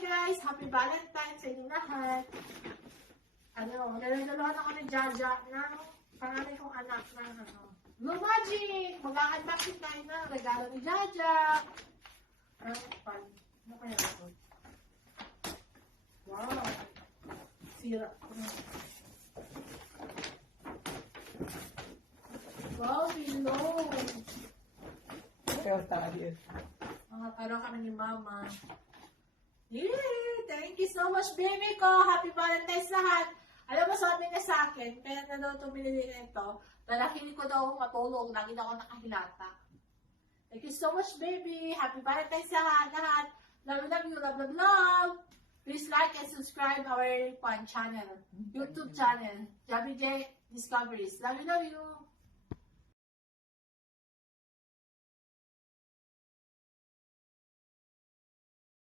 guys! Happy Valentine's sa inyo lahat. Nalalaluhan ako ni Jaja ng pangalan kong anak ng Blue Magic! Mag-unboxing tayo ng regalo ni Jaja. Ano kaya ito? Wow! Sira. Wow, hello! Pero tayo. Parang kami ni Mama. Yay! Thank you so much, baby ko! Happy Valentine's lahat! Alam mo, sabi niya sa akin, kaya na daw ito binili nito, dahil hindi ko daw matulog, lagi daw ako nakahilata. Thank you so much, baby! Happy Valentine's lahat! Love you, love! Please like and subscribe our channel, YouTube channel, WJ Discoveries. Love you!